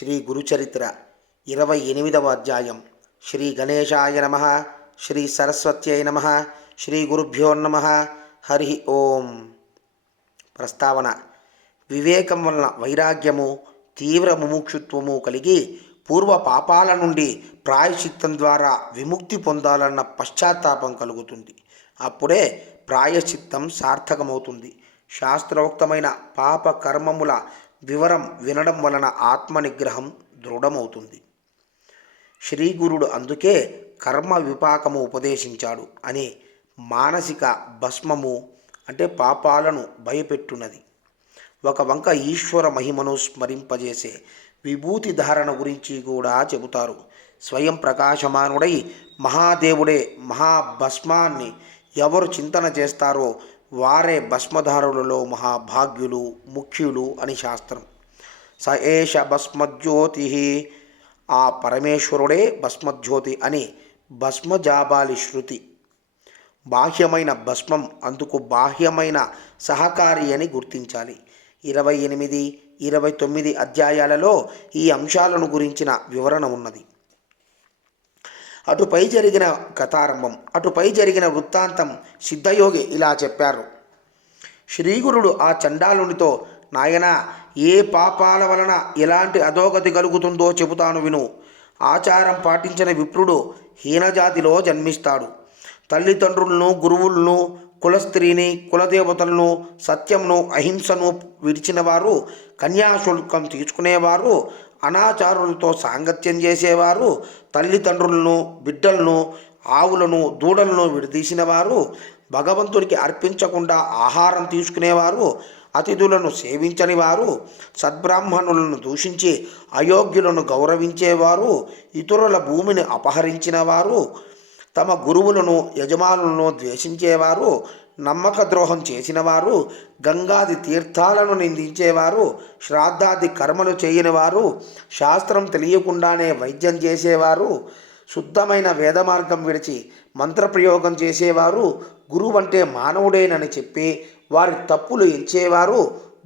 శ్రీ గురుచరిత్ర 28వ అధ్యాయం. శ్రీ గణేశాయ నమ. శ్రీ సరస్వత్యై నమ. శ్రీ గురుభ్యో నమ. హరి ఓం. ప్రస్తావన: వివేకం వలన వైరాగ్యము, తీవ్ర ముముక్షుత్వము కలిగి పూర్వ పాపాల నుండి ప్రాయశ్చిత్తం ద్వారా విముక్తి పొందాలన్న పశ్చాత్తాపం కలుగుతుంది. అప్పుడే ప్రాయశ్చిత్తం సార్థకమవుతుంది. శాస్త్రోక్తమైన పాప కర్మముల వివరం వినడం వలన ఆత్మనిగ్రహం దృఢమవుతుంది. శ్రీగురుడు అందుకే కర్మ విపాకము ఉపదేశించాడు అని మానసిక భస్మము అంటే పాపాలను భయపెట్టున్నది. ఒక వంక ఈశ్వర మహిమను స్మరింపజేసే విభూతి ధారణ గురించి కూడా చెబుతారు. స్వయం ప్రకాశమానుడై మహాదేవుడే మహాభస్మాన్ని ఎవరు చింతన చేస్తారో వారే భస్మధారులలో మహాభాగ్యులు, ముఖ్యులు అని శాస్త్రం. స ఏష భస్మజ్యోతి, ఆ పరమేశ్వరుడే భస్మజ్యోతి అని భస్మజాబాలి శృతి. బాహ్యమైన భస్మం అందుకు బాహ్యమైన సహకారి అని గుర్తించాలి. 28, 29 అధ్యాయాలలో ఈ అంశాలను గురించిన వివరణ ఉన్నది. అటుపై జరిగిన కథారంభం, అటుపై జరిగిన వృత్తాంతం సిద్ధయోగి ఇలా చెప్పారు. శ్రీగురుడు ఆ చండాలునితో, నాయనా, ఏ పాపాల వలన ఎలాంటి అధోగతి కలుగుతుందో చెబుతాను విను. ఆచారం పాటించిన విప్రుడు హీనజాతిలో జన్మిస్తాడు. తల్లిదండ్రులను, గురువులను, కులస్త్రీని, కులదేవతలను, సత్యమును, అహింసను విడిచిన వారు, కన్యాశుల్కం తీసుకునేవారు, అనాచారులతో సాంగత్యం చేసేవారు, తల్లిదండ్రులను, బిడ్డలను, ఆవులను, దూడలను విడదీసిన వారు, భగవంతుడికి అర్పించకుండా ఆహారం తీసుకునేవారు, అతిథులను సేవించని వారు, సద్బ్రాహ్మణులను దూషించి అయోగ్యులను గౌరవించేవారు, ఇతరుల భూమిని అపహరించిన వారు, తమ గురువులను, యజమానులను ద్వేషించేవారు, నమ్మక ద్రోహం చేసినవారు, గంగాది తీర్థాలను నిందించేవారు, శ్రాద్ధాది కర్మలు చేయనివారు, శాస్త్రం తెలియకుండానే వైద్యం చేసేవారు, శుద్ధమైన వేదమార్గం విడిచి మంత్రప్రయోగం చేసేవారు, గురువంటే మానవుడేనని చెప్పి వారి తప్పులు ఎంచేవారు,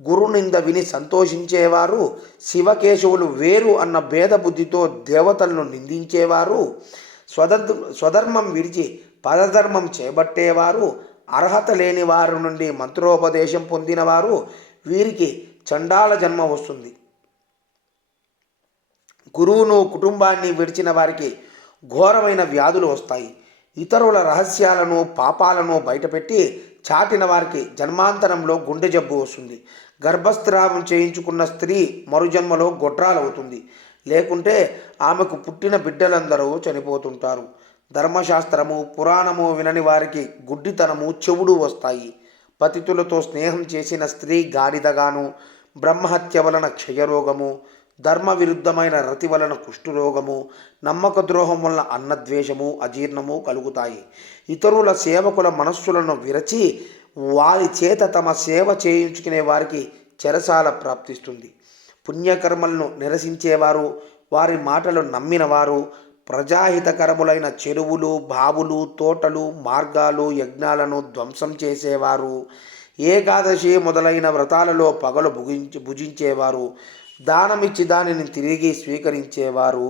గురునింద విని సంతోషించేవారు, శివకేశవులు వేరు అన్న భేదబుద్ధితో దేవతలను నిందించేవారు, స్వధర్మం విడిచి పరధర్మం చేపట్టేవారు, అర్హత లేని వారి నుండి మంత్రోపదేశం పొందినవారు, వీరికి చండాల జన్మ వస్తుంది. గురువును, కుటుంబాన్ని విడిచిన వారికి ఘోరమైన వ్యాధులు వస్తాయి. ఇతరుల రహస్యాలను, పాపాలను బయటపెట్టి చాటిన వారికి జన్మాంతరంలో గుండె జబ్బు వస్తుంది. గర్భస్రావం చేయించుకున్న స్త్రీ మరుజన్మలో గొడ్రాలవుతుంది. లేకుంటే ఆమెకు పుట్టిన బిడ్డలందరూ చనిపోతుంటారు. ధర్మశాస్త్రము, పురాణము వినని వారికి గుడ్డితనము, చెవుడు వస్తాయి. పతితులతో స్నేహం చేసిన స్త్రీ గాడిదగాను, బ్రహ్మహత్య వలన క్షయరోగము, ధర్మ విరుద్ధమైన రతి వలన కుష్ఠరోగము, నమ్మక ద్రోహం వలన అన్నద్వేషము, అజీర్ణము కలుగుతాయి. ఇతరుల సేవకుల మనస్సులను విరచి వారి చేత తమ సేవ చేయించుకునే వారికి చెరసాల ప్రాప్తిస్తుంది. పుణ్యకర్మలను నిరసించేవారు, వారి మాటలు నమ్మినవారు, ప్రజాహితకరములైన చెరువులు, బావులు, తోటలు, మార్గాలు, యజ్ఞాలను ధ్వంసం చేసేవారు, ఏకాదశి మొదలైన వ్రతాలలో పగలు భుజించేవారు, దానమిచ్చి దానిని తిరిగి స్వీకరించేవారు,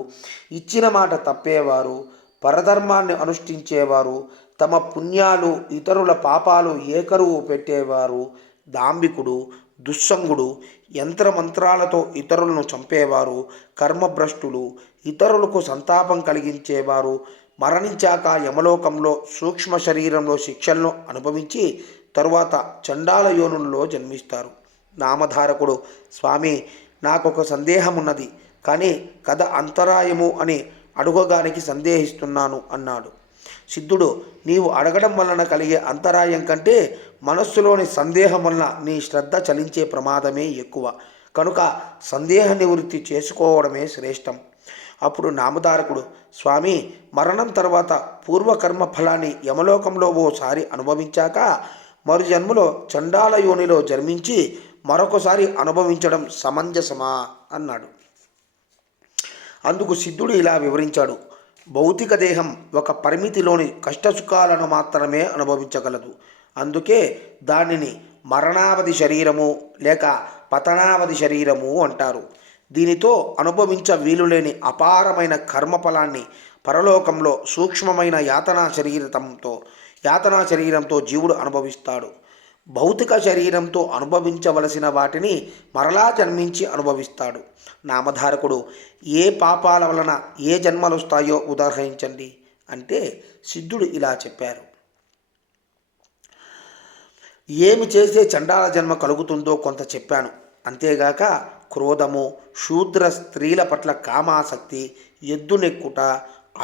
ఇచ్చిన మాట తప్పేవారు, పరధర్మాన్ని అనుష్ఠించేవారు, తమ పుణ్యాలు ఇతరుల పాపాలు ఏకరువు పెట్టేవారు, దాంభికుడు, దుస్సంగుడు, యంత్రమంత్రాలతో ఇతరులను చంపేవారు, కర్మభ్రష్టులు, ఇతరులకు సంతాపం కలిగించేవారు, మరణించాక యమలోకంలో సూక్ష్మ శరీరంలో శిక్షలను అనుభవించి తరువాత చండాల యోనుల్లో జన్మిస్తారు. నామధారకుడు, స్వామి, నాకొక సందేహం ఉన్నది, కానీ కథ అంతరాయము అని అడుగగానికి సందేహిస్తున్నాను అన్నాడు. సిద్ధుడు, నీవు అడగడం వలన కలిగే అంతరాయం కంటే మనస్సులోని సందేహం వలన నీ శ్రద్ధ చలించే ప్రమాదమే ఎక్కువ. కనుక సందేహ నివృత్తి చేసుకోవడమే శ్రేష్టం. అప్పుడు నామధారకుడు, స్వామి, మరణం తర్వాత పూర్వకర్మ ఫలాన్ని యమలోకంలో ఓసారి అనుభవించాక మరు జన్మలో చండాల యోనిలో జన్మించి మరొకసారి అనుభవించడం సమంజసమా అన్నాడు. అందుకు సిద్ధుడు ఇలా వివరించాడు. భౌతిక దేహం ఒక పరిమితిలోని కష్టసుఖాలను మాత్రమే అనుభవించగలదు. అందుకే దానిని మరణావధి శరీరము లేక పతనావధి శరీరము అంటారు. దీనితో అనుభవించ వీలులేని అపారమైన కర్మఫలాన్ని పరలోకంలో సూక్ష్మమైన యాతనా శరీరంతో జీవుడు అనుభవిస్తాడు. భౌతిక శరీరంతో అనుభవించవలసిన వాటిని మరలా జన్మించి అనుభవిస్తాడు. నామధారకుడు ఏ పాపాల వలన ఏ జన్మలు వస్తాయో ఉదాహరించండి అంటే సిద్ధుడు ఇలా చెప్పారు. ఏమి చేసే చండాల జన్మ కలుగుతుందో కొంత చెప్పాను. అంతేగాక క్రోధము, శూద్ర స్త్రీల పట్ల కామాసక్తి, ఎద్దునెక్కుట,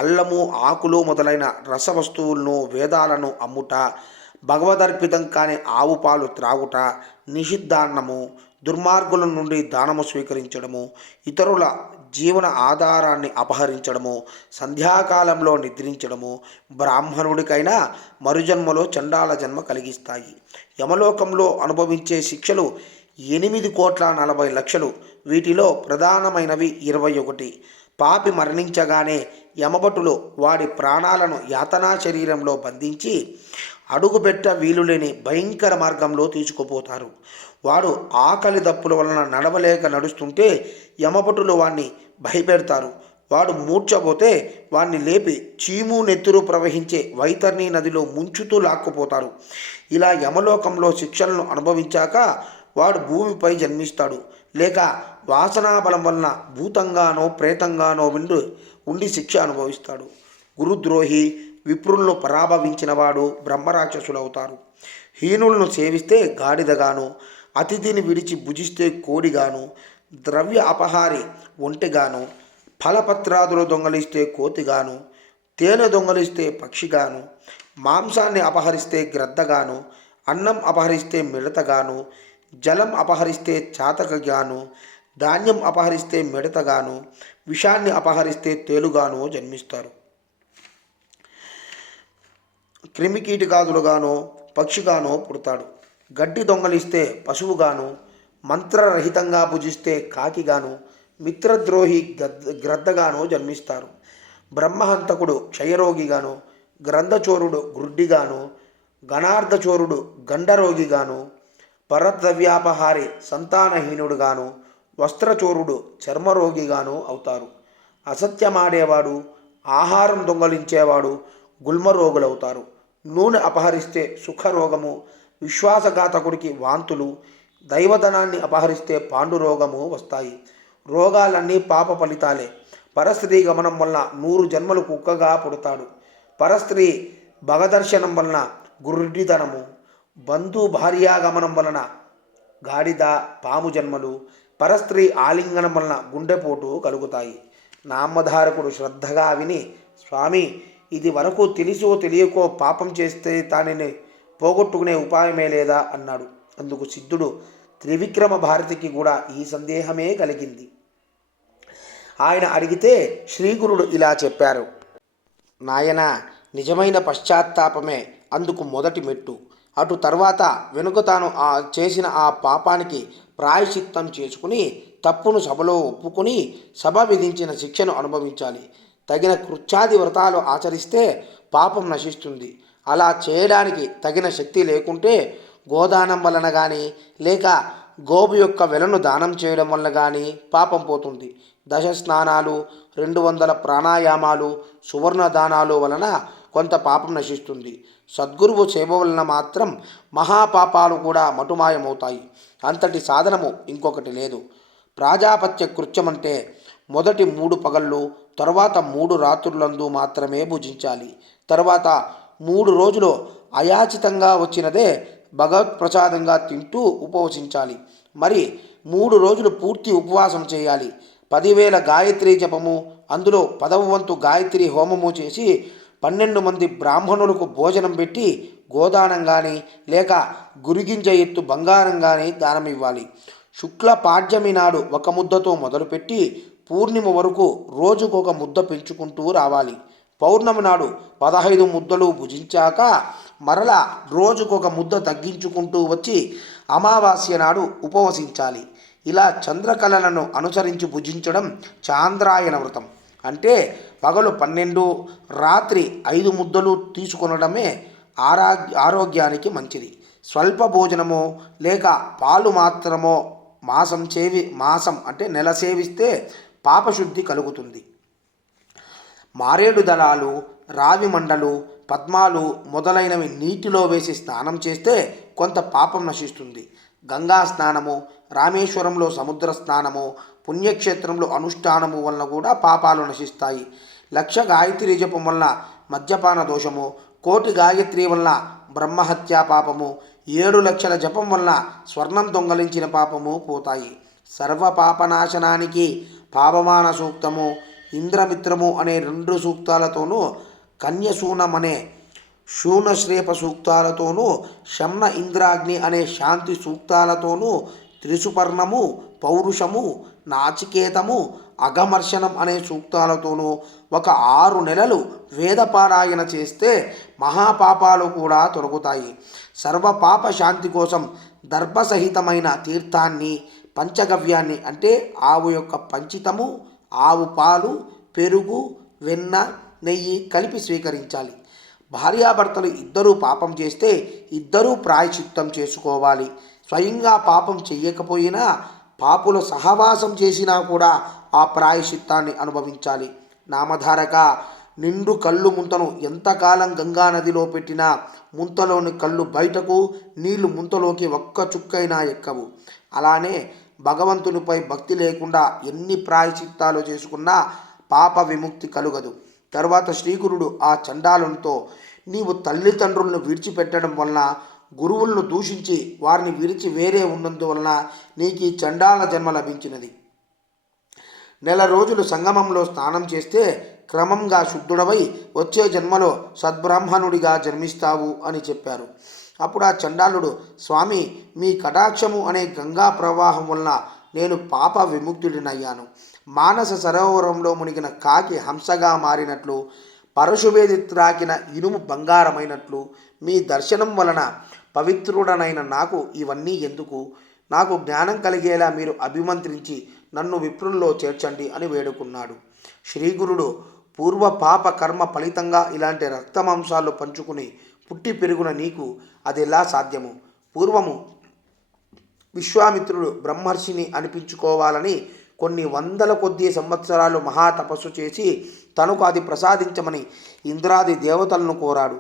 అల్లము ఆకులు మొదలైన రసవస్తువులను వేదాలను అమ్ముట, భగవదర్పితం కాని ఆవు పాలు త్రాగుట, నిషిద్ధాన్నము, దుర్మార్గుల నుండి దానము స్వీకరించడము, ఇతరుల జీవన ఆధారాన్ని అపహరించడము, సంధ్యాకాలంలో నిద్రించడము బ్రాహ్మణుడికైనా మరుజన్మలో చండాల జన్మ కలిగిస్తాయి. యమలోకంలో అనుభవించే శిక్షలు 8,40,00,000. వీటిలో ప్రధానమైనవి 21. పాపి మరణించగానే యమభటులు వాడి ప్రాణాలను యాతనా శరీరంలో బంధించి అడుగుపెట్ట వీలులేని భయంకర మార్గంలో తీసుకుపోతారు. వాడు ఆకలి దప్పుల వలన నడవలేక నడుస్తుంటే యమభటులు వాణ్ణి భయపెడతారు. వాడు మూర్ఛపోతే వాణ్ణి లేపి చీము నెత్తురు ప్రవహించే వైతర్ణి నదిలో ముంచుతూ లాక్కుపోతారు. ఇలా యమలోకంలో శిక్షలను అనుభవించాక వాడు భూమిపై జన్మిస్తాడు. లేక వాసనాబలం వలన భూతంగానో ప్రేతంగానో ఉండి శిక్ష అనుభవిస్తాడు. గురుద్రోహి, విప్రులను పరాభవించినవాడు బ్రహ్మరాక్షసులవుతారు. హీనులను సేవిస్తే గాడిదగాను, అతిథిని విడిచి భుజిస్తే కోడిగాను, ద్రవ్య అపహారి ఒంటెగాను, ఫలపత్రాదులు దొంగలిస్తే కోతిగాను, తేనె దొంగలిస్తే పక్షిగాను, మాంసాన్ని అపహరిస్తే గ్రద్దగాను, అన్నం అపహరిస్తే మిడతగాను, జలం అపహరిస్తే చాతకగాను, ధాన్యం అపహరిస్తే మిడతగాను, విషాన్ని అపహరిస్తే తేలుగాను జన్మిస్తారు. క్రిమికీటకాదులుగానో పక్షిగానో పుడతాడు. గడ్డి దొంగలిస్తే పశువుగాను, మంత్రరహితంగా భుజిస్తే కాకిగాను, మిత్రద్రోహి గ్రద్దగానో జన్మిస్తారు. బ్రహ్మహంతకుడు క్షయరోగిగాను, గ్రంథచోరుడు గ్రుడ్డిగాను, గణార్ధచోరుడు గండరోగిగాను, పరద్రవ్యాపహారి సంతానహీనుడుగాను, వస్త్రచోరుడు చర్మరోగిగాను అవుతారు. అసత్యమాడేవాడు, ఆహారం దొంగలించేవాడు గుల్మరోగులవుతారు. నూనె అపహరిస్తే సుఖరోగము, విశ్వాసఘాతకుడికి వాంతులు, దైవధనాన్ని అపహరిస్తే పాండురోగము వస్తాయి. రోగాలన్నీ పాప ఫలితాలే. పరస్త్రీ గమనం వలన 100 జన్మలు కుక్కగా పుడతాడు. పరస్త్రీ భగదర్శనం వలన గురుడితనము, బంధు భార్యాగమనం వలన గాడిద పాము జన్మలు, పరస్త్రీ ఆలింగనం వలన గుండెపోటు కలుగుతాయి. నామధారకుడు శ్రద్ధగా విని, స్వామి, ఇది వరకు తెలిసో తెలియకో పాపం చేస్తే దానిని పోగొట్టుకునే ఉపాయమే లేదా అన్నాడు. అందుకు సిద్ధుడు, త్రివిక్రమ భారతికి కూడా ఈ సందేహమే కలిగింది. ఆయన అడిగితే శ్రీగురుడు ఇలా చెప్పారు. నాయన, నిజమైన పశ్చాత్తాపమే అందుకు మొదటి మెట్టు. అటు తర్వాత వెనుక తాను చేసిన ఆ పాపానికి ప్రాయశ్చిత్తం చేసుకుని తప్పును సభలో ఒప్పుకొని సభ విధించిన శిక్షను అనుభవించాలి. తగిన కృత్యాది వ్రతాలు ఆచరిస్తే పాపం నశిస్తుంది. అలా చేయడానికి తగిన శక్తి లేకుంటే గోదానం వలన కానీ లేక గోవు యొక్క వెలను దానం చేయడం వలన కానీ పాపం పోతుంది. 10 స్నానాలు, 200 ప్రాణాయామాలు, సువర్ణ దానాలు వలన కొంత పాపం నశిస్తుంది. సద్గురువు సేవ వలన మాత్రం మహాపాపాలు కూడా మటుమాయమవుతాయి. అంతటి సాధనము ఇంకొకటి లేదు. ప్రాజాపత్య కృత్యం అంటే మొదటి 3 పగళ్ళు, తర్వాత 3 రాత్రులందు మాత్రమే భుజించాలి. తర్వాత 3 రోజులు అయాచితంగా వచ్చినదే భగవత్ప్రసాదంగా తింటూ ఉపవసించాలి. మరి 3 రోజులు పూర్తి ఉపవాసం చేయాలి. 10,000 గాయత్రి జపము, అందులో 10వ వంతు గాయత్రి హోమము చేసి 12 మంది బ్రాహ్మణులకు భోజనం పెట్టి గోదానం కానీ లేక గురిగింజ ఎత్తు బంగారం కానీ దానం ఇవ్వాలి. శుక్ల పాడ్యమి నాడు 1 ముద్దతో మొదలుపెట్టి పూర్ణిమ వరకు రోజుకొక ముద్ద పెంచుకుంటూ రావాలి. పౌర్ణమి నాడు 15 ముద్దలు భుజించాక మరలా రోజుకొక ముద్ద తగ్గించుకుంటూ వచ్చి అమావాస్య నాడు ఉపవసించాలి. ఇలా చంద్రకళలను అనుసరించి భుజించడం చాంద్రాయణ వ్రతం. అంటే పగలు 12, రాత్రి 5 ముద్దలు తీసుకొనడమే ఆరోగ్యానికి మంచిది. స్వల్ప భోజనమో లేక పాలు మాత్రమో మాసం అంటే నెల సేవిస్తే పాపశుద్ధి కలుగుతుంది. మారేడు దళాలు, రావి మండలు, పద్మాలు మొదలైనవి నీటిలో వేసి స్నానం చేస్తే కొంత పాపం నశిస్తుంది. గంగా స్నానము, రామేశ్వరంలో సముద్ర స్నానము, పుణ్యక్షేత్రంలో అనుష్ఠానము వలన కూడా పాపాలు నశిస్తాయి. 1,00,000 గాయత్రి జపం వలన మద్యపాన దోషము, 1,00,000 గాయత్రి వలన బ్రహ్మహత్యా పాపము, 7,00,000 జపం వలన స్వర్ణం దొంగలించిన పాపము పోతాయి. సర్వ పాపనాశనానికి పాపమాన సూక్తము, ఇంద్రమిత్రము అనే 2 సూక్తాలతోనూ, కన్యశూనం అనే శూనశ్రేప సూక్తాలతోనూ, శమ్న ఇంద్రాగ్ని అనే శాంతి సూక్తాలతోనూ, త్రిసుపర్ణము, పౌరుషము, నాచికేతము, అగమర్శనం అనే సూక్తాలతోనూ ఒక 6 నెలలు వేదపారాయణ చేస్తే మహాపాపాలు కూడా తొలగుతాయి. సర్వపాప శాంతి కోసం దర్భసహితమైన తీర్థాన్ని, పంచగవ్యాన్ని అంటే ఆవు యొక్క పంచితము, ఆవు పాలు, పెరుగు, వెన్న, నెయ్యి కలిపి స్వీకరించాలి. భార్యాభర్తలు ఇద్దరూ పాపం చేస్తే ఇద్దరూ ప్రాయశ్చిత్తం చేసుకోవాలి. స్వయంగా పాపం చెయ్యకపోయినా పాపుల సహవాసం చేసినా కూడా ఆ ప్రాయశ్చిత్తాన్ని అనుభవించాలి. నామధారక, నిండు కళ్ళు ముంతను ఎంతకాలం గంగా నదిలో పెట్టినా ముంతలోని కళ్ళు బయటకు, నీళ్లు ముంతలోకి ఒక్క చుక్కైనా ఎక్కవు. అలానే భగవంతునిపై భక్తి లేకుండా ఎన్ని ప్రాయశ్చిత్తాలు చేసుకున్నా పాప విముక్తి కలుగదు. తరువాత శ్రీగురుడు ఆ చండాలునితో, నీవు తల్లిదండ్రులను విడిచిపెట్టడం వలన, గురువులను దూషించి వారిని విడిచి వేరే ఉన్నందువలన నీకు ఈ చండాల జన్మ లభించినది. 1 నెల రోజులు సంగమంలో స్నానం చేస్తే క్రమంగా శుద్ధుడవై వచ్చే జన్మలో సద్బ్రాహ్మణుడిగా జన్మిస్తావు అని చెప్పారు. అప్పుడు ఆ చండాలుడు, స్వామి, మీ కటాక్షము అనే గంగా ప్రవాహం వలన నేను పాప విముక్తుడినయ్యాను. మానస సరోవరంలో మునిగిన కాకి హంసగా మారినట్లు, పరశువేది త్రాకిన ఇనుము బంగారమైనట్లు మీ దర్శనం వలన పవిత్రుడనైన నాకు ఇవన్నీ ఎందుకు? నాకు జ్ఞానం కలిగేలా మీరు అభిమంత్రించి నన్ను విప్రుల్లో చేర్చండి అని వేడుకున్నాడు. శ్రీగురుడు, పూర్వ పాప కర్మ ఫలితంగా ఇలాంటి రక్తమాంసాలు పంచుకుని పుట్టి పెరుగున నీకు అది ఎలా సాధ్యము? పూర్వము విశ్వామిత్రుడు బ్రహ్మర్షిని అనిపించుకోవాలని కొన్ని వందల కొద్ది సంవత్సరాలు మహాతపస్సు చేసి తనకు అది ప్రసాదించమని ఇంద్రాది దేవతలను కోరాడు.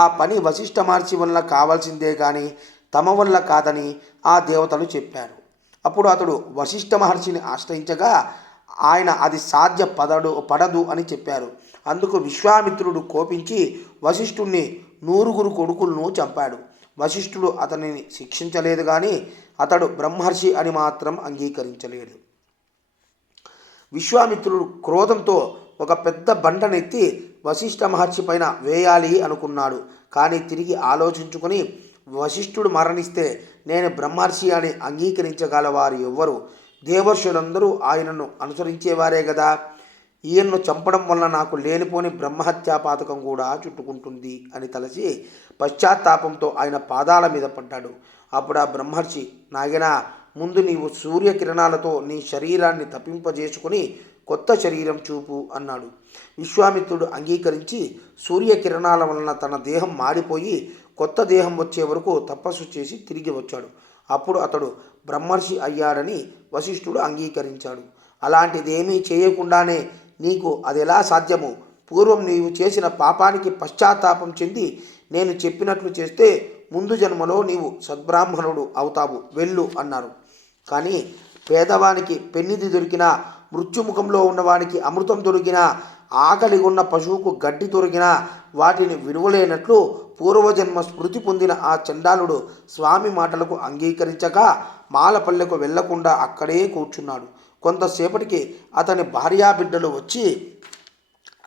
ఆ పని వశిష్ఠ మహర్షి వల్ల కావాల్సిందే కానీ తమ వల్ల కాదని ఆ దేవతలు చెప్పారు. అప్పుడు అతడు వశిష్ఠ మహర్షిని ఆశ్రయించగా ఆయన అది పడదు అని చెప్పారు. అందుకు విశ్వామిత్రుడు కోపించి వశిష్ఠుణ్ణి 100 కొడుకులను చంపాడు. వశిష్ఠుడు అతనిని శిక్షించలేదు కానీ అతడు బ్రహ్మర్షి అని మాత్రం అంగీకరించలేడు. విశ్వామిత్రుడు క్రోధంతో ఒక పెద్ద బండనెత్తి వశిష్ఠ మహర్షి పైన వేయాలి అనుకున్నాడు. కానీ తిరిగి ఆలోచించుకొని, వశిష్ఠుడు మరణిస్తే నేను బ్రహ్మర్షి అని అంగీకరించగలవారు ఎవ్వరు? దేవర్షులందరూ ఆయనను అనుసరించేవారే కదా. ఈయన్ను చంపడం వలన నాకు లేనిపోని బ్రహ్మహత్యా పాతకం కూడా చుట్టుకుంటుంది అని తలచి పశ్చాత్తాపంతో ఆయన పాదాల మీద పడ్డాడు. అప్పుడు ఆ బ్రహ్మర్షి, నాయనా, ముందు నీవు సూర్యకిరణాలతో నీ శరీరాన్ని తప్పింపజేసుకుని కొత్త శరీరం చూపు అన్నాడు. విశ్వామిత్రుడు అంగీకరించి సూర్యకిరణాల వలన తన దేహం మాడిపోయి కొత్త దేహం వచ్చే వరకు తపస్సు చేసి తిరిగి వచ్చాడు. అప్పుడు అతడు బ్రహ్మర్షి అయ్యాడని వశిష్ఠుడు అంగీకరించాడు. అలాంటిదేమీ చేయకుండానే నీకు అది ఎలా సాధ్యము? పూర్వం నీవు చేసిన పాపానికి పశ్చాత్తాపం చెంది నేను చెప్పినట్లు చేస్తే ముందు జన్మలో నీవు సద్బ్రాహ్మణుడు అవుతావు, వెళ్ళు అన్నారు. కానీ పేదవానికి పెన్నిది దొరికినా, మృత్యుముఖంలో ఉన్నవానికి అమృతం దొరికినా, ఆకలి ఉన్న పశువుకు గడ్డి దొరికినా వాటిని విడువలేనట్లు పూర్వజన్మ స్మృతి పొందిన ఆ చండాలుడు స్వామి మాటలకు అంగీకరించక మాలపల్లెకు వెళ్లకుండా అక్కడే కూర్చున్నాడు. కొంతసేపటికి అతని భార్యాబిడ్డలు వచ్చి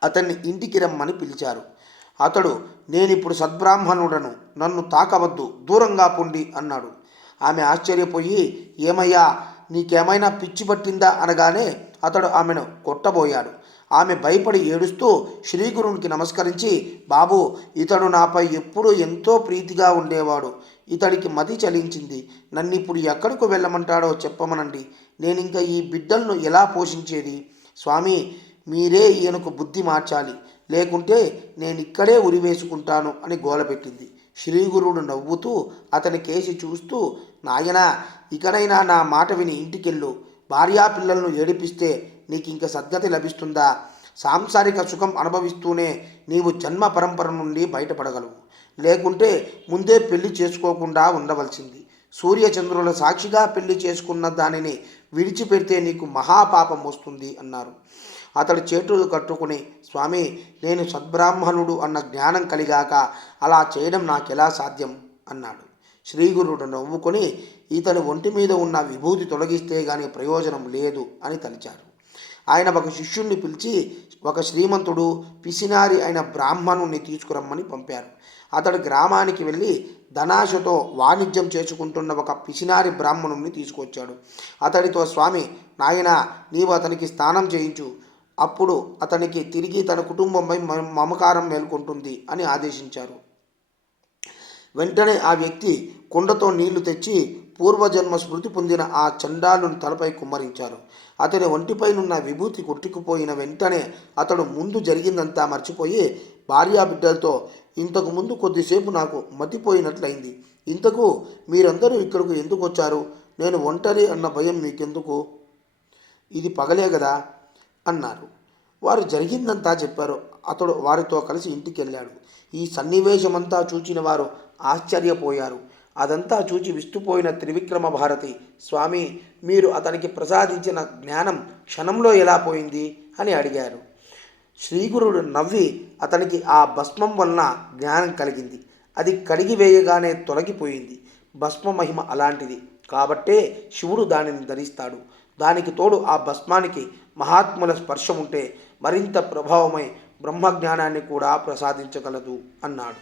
అతన్ని ఇంటికి రమ్మని పిలిచారు. అతడు, నేనిప్పుడు సద్బ్రాహ్మణుడను, నన్ను తాకవద్దు, దూరంగా పొండి అన్నాడు. ఆమె ఆశ్చర్యపోయి, ఏమయ్యా, నీకేమైనా పిచ్చి పట్టిందా అనగానే అతడు ఆమెను కొట్టబోయాడు. ఆమె భయపడి ఏడుస్తూ శ్రీగురునికి నమస్కరించి, బాబు, ఇతడు నాపై ఎప్పుడూ ఎంతో ప్రీతిగా ఉండేవాడు. ఇతడికి మతి చలించింది. నన్నిప్పుడు ఎక్కడికి వెళ్ళమంటాడో చెప్పమనండి. నేనింక ఈ బిడ్డలను ఎలా పోషించేది? స్వామి, మీరే ఈయనకు బుద్ధి మార్చాలి, లేకుంటే నేనిక్కడే ఉరివేసుకుంటాను అని గోలపెట్టింది. శ్రీగురుడు నవ్వుతూ అతని కేసి చూస్తూ, నాయనా, ఇకనైనా నా మాట విని ఇంటికెళ్ళు. భార్యాపిల్లలను ఏడిపిస్తే నీకింక సద్గతి లభిస్తుందా? సాంసారిక సుఖం అనుభవిస్తూనే నీవు జన్మ పరంపర నుండి బయటపడగలవు. లేకుంటే ముందే పెళ్లి చేసుకోకుండా ఉండవలసింది. సూర్యచంద్రుల సాక్షిగా పెళ్లి చేసుకున్న దానిని విడిచిపెడితే నీకు మహాపాపం వస్తుంది అన్నారు. అతడు చేతులు కట్టుకుని, స్వామి, నేను సద్బ్రాహ్మణుడు అన్న జ్ఞానం కలిగాక అలా చేయడం నాకెలా సాధ్యం అన్నాడు. శ్రీగురుడు నవ్వుకొని, ఇతని ఒంటి మీద ఉన్న విభూతి తొలగిస్తే గాని ప్రయోజనం లేదు అని తలిచారు. ఆయన ఒక శిష్యుణ్ణి పిలిచి ఒక శ్రీమంతుడు పిసినారి అయిన బ్రాహ్మణుణ్ణి తీసుకురమ్మని పంపారు. అతడు గ్రామానికి వెళ్ళి ధనాశతో వాణిజ్యం చేసుకుంటున్న ఒక పిసినారి బ్రాహ్మణుణ్ణి తీసుకొచ్చాడు. అతడితో, స్వామి, నాయన, నీవు అతనికి స్నానం చేయించు. అప్పుడు అతనికి తిరిగి తన కుటుంబంపై మమకారం మేల్కొంటుంది అని ఆదేశించారు. వెంటనే ఆ వ్యక్తి కుండతో నీళ్లు తెచ్చి పూర్వజన్మ స్మృతి పొందిన ఆ చండాలుని తలపై కుమ్మరించారు. అతని ఒంటిపైనున్న విభూతి కొట్టుకుపోయిన వెంటనే అతడు ముందు జరిగిందంతా మర్చిపోయి భార్యాబిడ్డలతో, ఇంతకు ముందు కొద్దిసేపు నాకు మతిపోయినట్లయింది. ఇంతకు మీరందరూ ఇక్కడకు ఎందుకు వచ్చారు? నేను ఒంటరి అన్న భయం మీకెందుకు? ఇది పగలే కదా అన్నారు. వారు జరిగిందంతా చెప్పారు. అతడు వారితో కలిసి ఇంటికి వెళ్ళాడు. ఈ సన్నివేశమంతా చూచిన వారు ఆశ్చర్యపోయారు. అదంతా చూచి విస్తుపోయిన త్రివిక్రమ భారతి, స్వామి, మీరు అతనికి ప్రసాదించిన జ్ఞానం క్షణంలో ఎలా పోయింది అని అడిగారు. శ్రీగురుడు నవ్వి, అతనికి ఆ భస్మం వలన జ్ఞానం కలిగింది. అది కడిగి వేయగానే తొలగిపోయింది. భస్మ మహిమ అలాంటిది కాబట్టే శివుడు దానిని ధరిస్తాడు. దానికి తోడు ఆ భస్మానికి మహాత్ముల స్పర్శ ఉంటే మరింత ప్రభావమై బ్రహ్మజ్ఞానాన్ని కూడా ప్రసాదించగలదు అన్నాడు.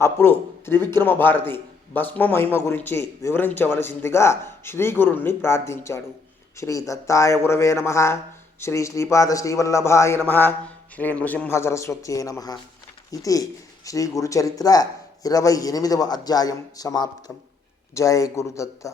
అప్పుడు త్రివిక్రమ భారతి భస్మ మహిమ గురించి వివరించవలసిందిగా శ్రీగురుణ్ణి ప్రార్థించాడు. శ్రీ దత్తాయ గురవే నమః. శ్రీ శ్రీపాద శ్రీవల్లభాయ నమః. శ్రీ నృసింహ సరస్వత్యై నమః. ఇది శ్రీ గురుచరిత్ర 28వ అధ్యాయం సమాప్తం. జయ గురుదత్త.